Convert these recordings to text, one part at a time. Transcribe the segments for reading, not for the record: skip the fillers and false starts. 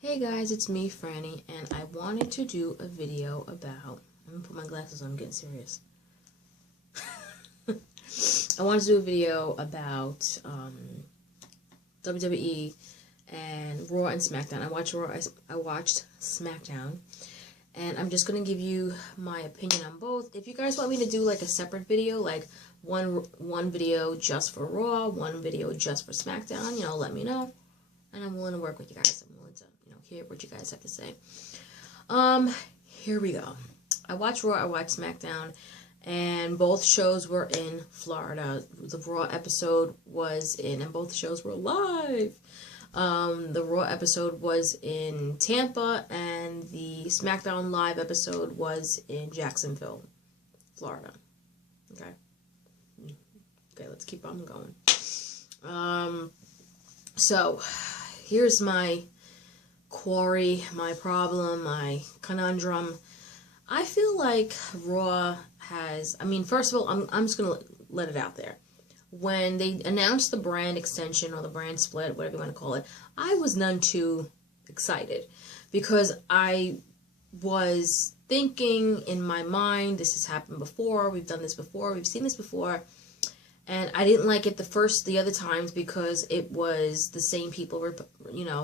Hey guys, it's me, Franny, and I wanted to do a video about... I'm gonna put my glasses on, I'm getting serious. I wanted to do a video about WWE and Raw and Smackdown. I watched Smackdown, and I'm just gonna give you my opinion on both. If you guys want me to do like a separate video, like one video just for Raw, one video just for Smackdown, let me know, and I'm willing to work with you guys. I'm willing to hear what you guys have to say. Here we go. I watched Raw, I watched SmackDown, and both shows were in Florida. The Raw episode was in, and both shows were live. The Raw episode was in Tampa, and the SmackDown live episode was in Jacksonville, Florida. Okay, let's keep on going. So, here's my quarry, my problem, my conundrum. I feel like Raw has, first of all, I'm just going to let it out there. When they announced the brand extension or the brand split, whatever you want to call it, I was none too excited because I was thinking in my mind, this has happened before, we've done this before, we've seen this before. And I didn't like it the other times because it was the same people were,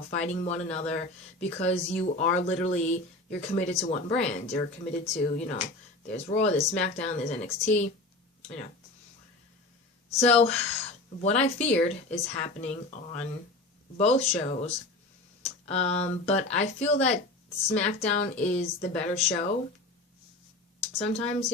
fighting one another, because you're committed to one brand. You're committed to, there's Raw, there's SmackDown, there's NXT, So, what I feared is happening on both shows. But I feel that SmackDown is the better show. Sometimes,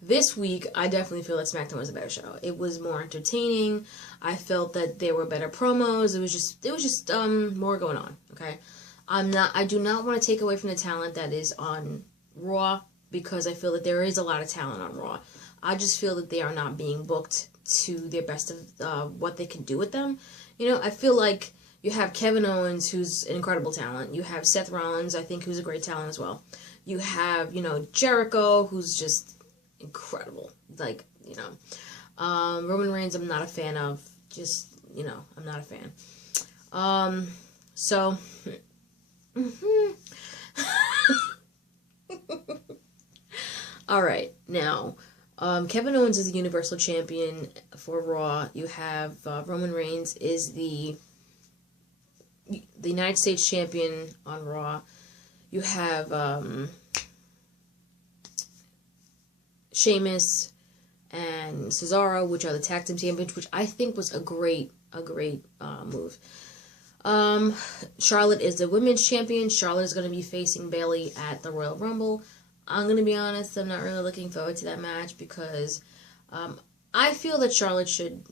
this week, I definitely feel that SmackDown was a better show. It was more entertaining. I felt that there were better promos. It was just more going on, okay? I do not want to take away from the talent that is on Raw, because I feel that there is a lot of talent on Raw. I just feel that they are not being booked to their best of what they can do with them. I feel like you have Kevin Owens, who's an incredible talent. You have Seth Rollins, I think, who's a great talent as well. You have, Jericho, who's just incredible. Roman Reigns, I'm not a fan of. I'm not a fan. Alright, now, Kevin Owens is the Universal Champion for Raw. You have Roman Reigns is the United States Champion on Raw. You have Sheamus and Cesaro, which are the tag team champions, which I think was a great move. Charlotte is the women's champion. Charlotte is going to be facing Bayley at the Royal Rumble. I'm going to be honest, I'm not really looking forward to that match because I feel that Charlotte should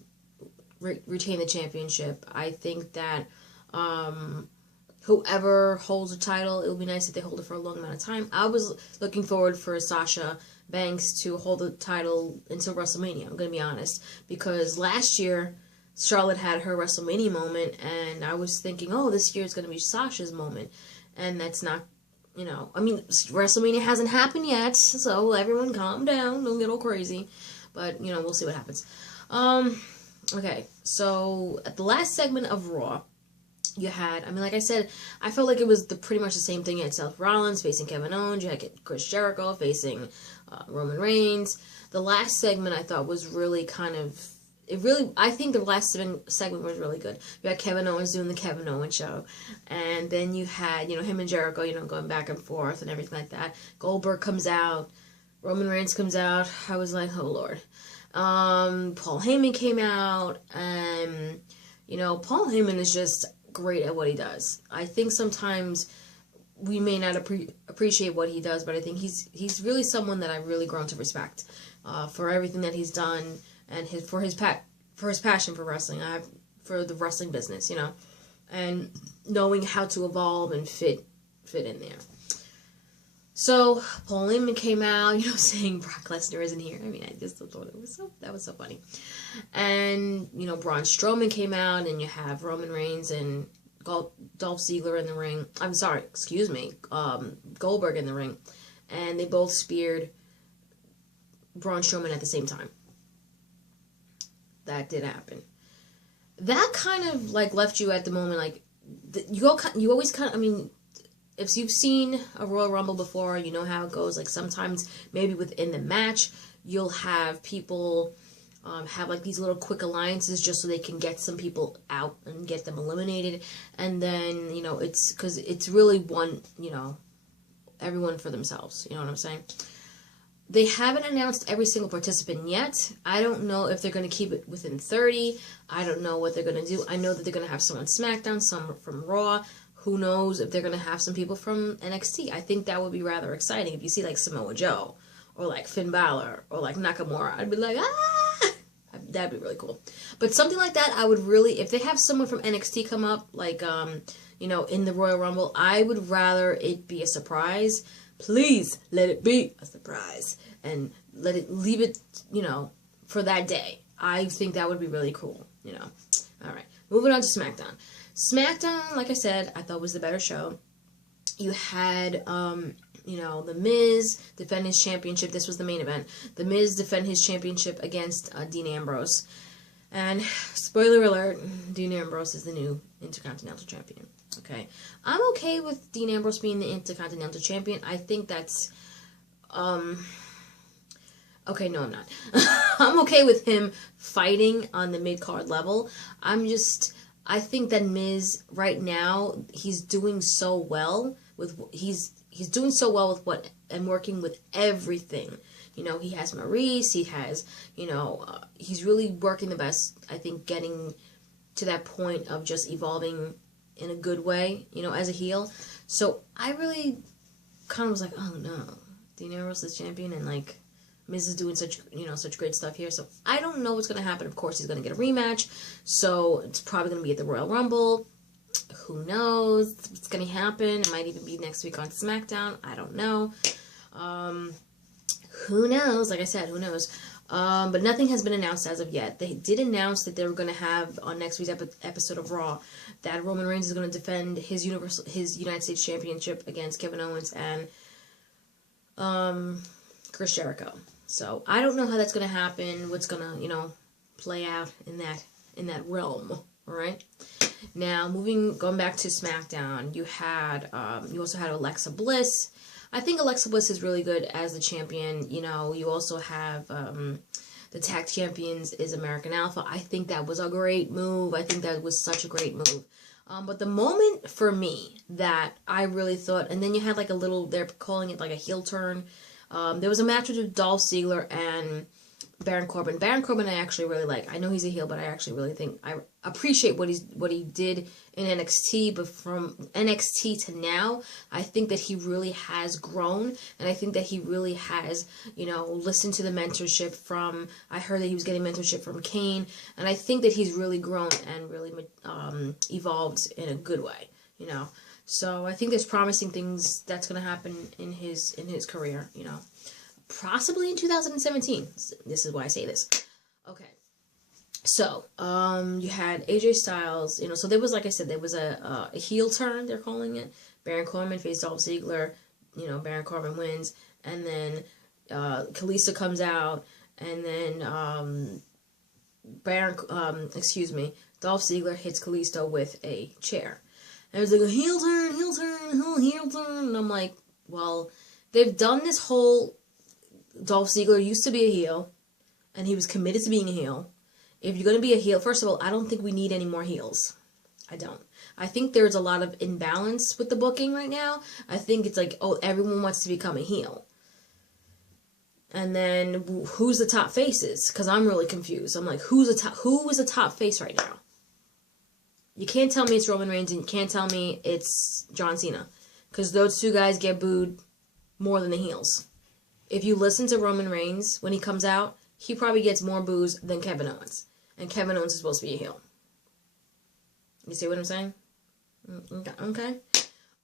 retain the championship. I think that whoever holds the title, it would be nice if they hold it for a long amount of time. I was looking forward for Sasha Banks to hold the title until WrestleMania, I'm going to be honest. Because last year, Charlotte had her WrestleMania moment, and I was thinking, oh, this year is going to be Sasha's moment. And that's not, WrestleMania hasn't happened yet, so everyone calm down, don't get all crazy. But, we'll see what happens. Okay, so at the last segment of Raw, you had, like I said, I felt like it was pretty much the same thing. You had Seth Rollins facing Kevin Owens. You had Chris Jericho facing Roman Reigns. The last segment I thought was really I think the last segment was really good. You had Kevin Owens doing the Kevin Owens show. And then you had, him and Jericho, going back and forth and everything like that. Goldberg comes out. Roman Reigns comes out. I was like, oh, Lord. Paul Heyman came out. And, Paul Heyman is just great at what he does. I think sometimes we may not appreciate what he does, but I think he's really someone that I've really grown to respect for everything that he's done, and for his passion for wrestling, for the wrestling business, and knowing how to evolve and fit in there. So Paul Heyman came out, saying Brock Lesnar isn't here. I just thought that was so funny. And Braun Strowman came out, and you have Roman Reigns and Dolph Ziggler in the ring. Goldberg in the ring, and they both speared Braun Strowman at the same time. That did happen. That kind of left you at the moment you always kind of, if you've seen a Royal Rumble before, you know how it goes. Like sometimes maybe within the match, you'll have people have like these little quick alliances just so they can get some people out and get them eliminated. And then, you know, it's because it's really one, you know, everyone for themselves. You know what I'm saying? They haven't announced every single participant yet. I don't know if they're going to keep it within 30. I don't know what they're going to do. I know that they're going to have some on SmackDown, some from Raw. Who knows if they're going to have some people from NXT. I think that would be rather exciting. If you see like Samoa Joe or like Finn Balor or like Nakamura, I'd be like, ah! That'd be really cool. But something like that, I would really, if they have someone from NXT come up, like, you know, in the Royal Rumble, I would rather it be a surprise. Please let it be a surprise and leave it, you know, for that day. I think that would be really cool, you know. All right, moving on to SmackDown. SmackDown, like I said, I thought was the better show. You had, you know, The Miz defend his championship. This was the main event. The Miz defend his championship against Dean Ambrose. And, spoiler alert, Dean Ambrose is the new Intercontinental Champion. Okay. I'm okay with Dean Ambrose being the Intercontinental Champion. I think that's, okay, no, I'm not. I'm okay with him fighting on the mid-card level. I think that Miz, right now, he's doing so well with, he's doing so well with what, and working with everything. You know, he has Maurice, he has, you know, he's really working the best, I think, getting to that point of just evolving in a good way, you know, as a heel. So I really kind of was like, oh no, Dean Ambrose is champion, and like Miz is doing such, you know, such great stuff here. So I don't know what's going to happen. Of course, he's going to get a rematch, so it's probably going to be at the Royal Rumble. Who knows what's going to happen? It might even be next week on SmackDown. I don't know. Who knows? Like I said, who knows? But nothing has been announced as of yet. They did announce that they were going to have on next week's episode of Raw that Roman Reigns is going to defend his United States Championship against Kevin Owens and Chris Jericho. So I don't know how that's going to happen. What's going to, you know, play out in that realm. All right. Now going back to SmackDown, you also had Alexa Bliss. I think Alexa Bliss is really good as the champion. You know, you also have the tag champions is American Alpha. I think that was a great move. I think that was such a great move. But the moment for me that I really thought, and then you had like a little, they're calling it like a heel turn. There was a match with Dolph Ziggler and Baron Corbin. Baron Corbin I actually really like. I know he's a heel, but I actually really think I appreciate what he did in NXT. But from NXT to now, I think that he really has grown, and I think that he really has, you know, listened to the mentorship from. I heard that he was getting mentorship from Kane, and I think that he's really grown and really evolved in a good way. You know, so I think there's promising things that's going to happen in his career. You know. Possibly in 2017. This is why I say this. Okay. So, you had AJ Styles, you know, so there was, like I said, there was a heel turn, they're calling it. Baron Corbin faced Dolph Ziggler, you know, Baron Corbin wins, and then, Kalisto comes out, and then, Dolph Ziggler hits Kalisto with a chair. And it was like a heel turn, and I'm like, well, they've done this whole Dolph Ziggler used to be a heel, and he was committed to being a heel. If you're going to be a heel, first of all, I don't think we need any more heels. I don't. I think there's a lot of imbalance with the booking right now. I think it's like, oh, everyone wants to become a heel. And then, who's the top faces? Because I'm really confused. I'm like, who is the top face right now? You can't tell me it's Roman Reigns, and you can't tell me it's John Cena. Because those two guys get booed more than the heels. If you listen to Roman Reigns, when he comes out, he probably gets more boos than Kevin Owens. And Kevin Owens is supposed to be a heel. You see what I'm saying? Okay.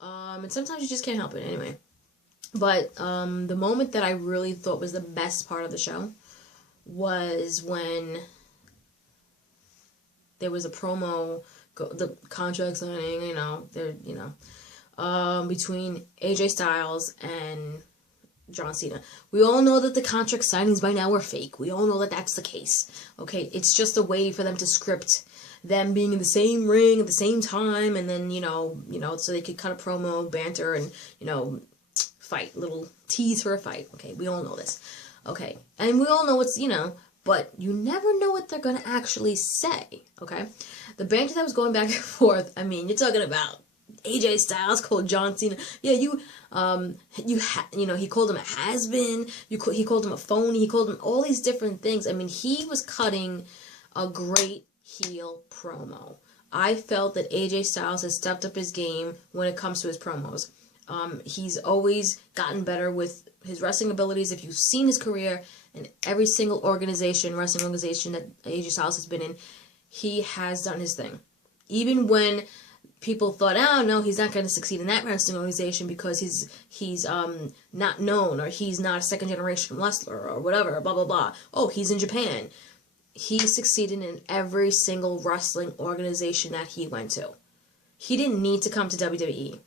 And sometimes you just can't help it anyway. But the moment that I really thought was the best part of the show was when there was a promo, the contract signing, between AJ Styles and John Cena. We all know that the contract signings by now are fake. We all know that that's the case. Okay, it's just a way for them to script them being in the same ring at the same time, and then, so they could cut a promo, banter, and, fight, little tease for a fight. Okay, we all know this. Okay, and we all know it's, but you never know what they're going to actually say. Okay, the banter that was going back and forth, I mean, you're talking about AJ Styles called John Cena. Yeah, he called him a has-been. He called him a phony. He called him all these different things. I mean, he was cutting a great heel promo. I felt that AJ Styles has stepped up his game when it comes to his promos. He's always gotten better with his wrestling abilities. If you've seen his career in every single wrestling organization that AJ Styles has been in, he has done his thing. Even when people thought, oh no, he's not going to succeed in that wrestling organization because he's not known, or he's not a second generation wrestler, or whatever, blah blah blah. Oh, he's in Japan. He succeeded in every single wrestling organization that he went to. He didn't need to come to WWE.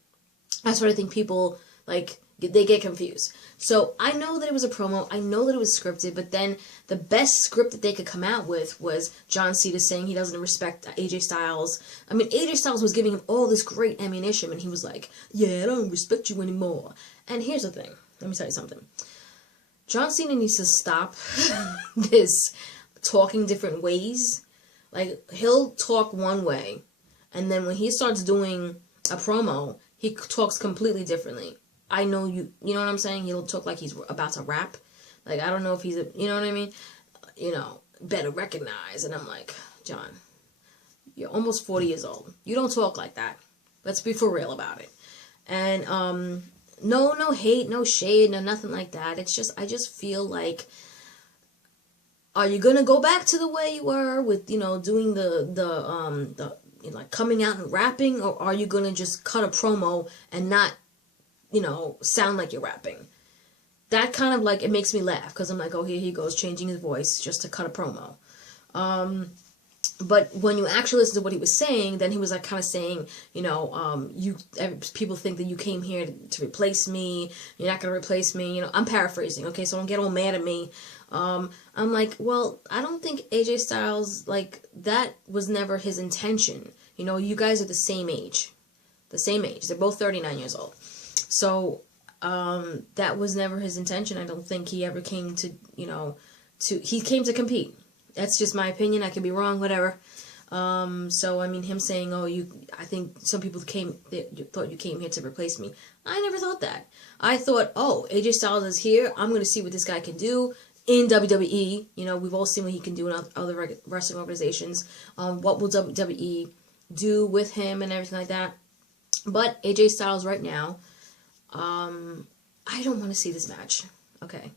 That's what I think people, they get confused. So I know that it was a promo. I know that it was scripted, but then the best script that they could come out with was John Cena saying he doesn't respect AJ Styles. I mean, AJ Styles was giving him all this great ammunition, and he was like, yeah, I don't respect you anymore. And here's the thing. Let me tell you something. John Cena needs to stop this talking different ways. Like, he'll talk one way, and then when he starts doing a promo, he talks completely differently. I know you know what I'm saying? He'll talk like he's about to rap. Like, I don't know if he's, you know what I mean? Better recognize. And I'm like, John, you're almost 40 years old. You don't talk like that. Let's be for real about it. And, no hate, no shade, no nothing like that. It's just, I just feel like, are you gonna go back to the way you were with, doing the coming out and rapping, or are you gonna just cut a promo and not, sound like you're rapping? That kind of it makes me laugh, because I'm like, oh, here he goes changing his voice just to cut a promo. But when you actually listen to what he was saying, then he was kind of saying, people think that you came here to replace me. You're not going to replace me. I'm paraphrasing, okay? So don't get all mad at me. I'm like, well, I don't think AJ Styles, that was never his intention. You guys are the same age. They're both 39 years old. So, that was never his intention. I don't think he ever came to, he came to compete. That's just my opinion. I could be wrong, whatever. So, I mean, him saying, oh, I think some people thought you came here to replace me. I never thought that. I thought, oh, AJ Styles is here. I'm going to see what this guy can do in WWE. We've all seen what he can do in other wrestling organizations. What will WWE do with him and everything like that? But AJ Styles right now, I don't want to see this match. Okay,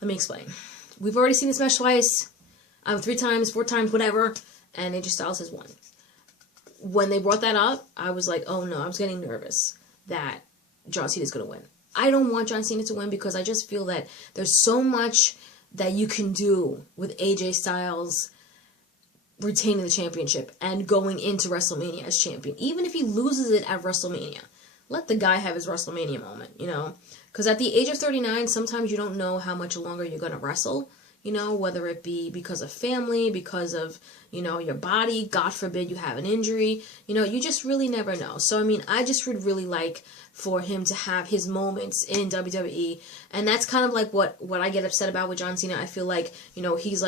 let me explain. We've already seen this match twice. 3 times, 4 times, whatever, and AJ Styles has won. When they brought that up, I was like, oh no, I was getting nervous that John Cena is going to win. I don't want John Cena to win because I just feel that there's so much that you can do with AJ Styles retaining the championship and going into WrestleMania as champion. Even if he loses it at WrestleMania, let the guy have his WrestleMania moment, Because at the age of 39, sometimes you don't know how much longer you're going to wrestle. Whether it be because of family, because of, your body, God forbid you have an injury, you just really never know. So, I mean, I just would really like for him to have his moments in WWE, and that's kind of what I get upset about with John Cena. I feel like, he's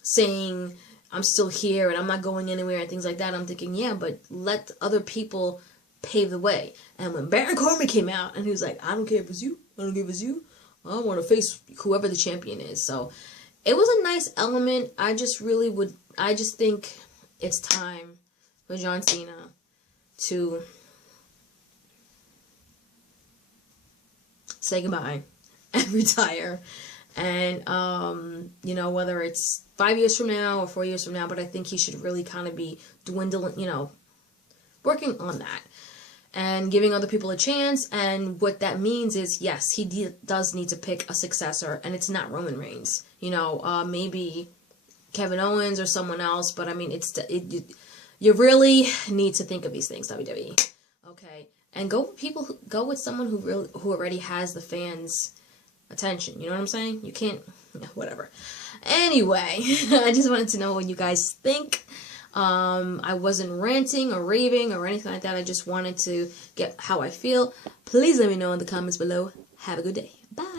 saying, I'm still here and I'm not going anywhere and things like that. I'm thinking, yeah, but let other people pave the way. And when Baron Corbin came out and he was like, I don't care if it's you, I don't care if it's you, I want to face whoever the champion is. So it was a nice element. I just think it's time for John Cena to say goodbye and retire. And, whether it's 5 years from now or 4 years from now, but I think he should really kind of be dwindling, working on that and giving other people a chance. And what that means is, yes, he does need to pick a successor, and it's not Roman Reigns. Maybe Kevin Owens or someone else, but I mean, you really need to think of these things, WWE. Okay, and go with someone who already has the fans attention. You know what I'm saying? You can't, whatever. Anyway, I just wanted to know what you guys think. I wasn't ranting or raving or anything like that. I just wanted to get how I feel. Please let me know in the comments below. Have a good day. Bye.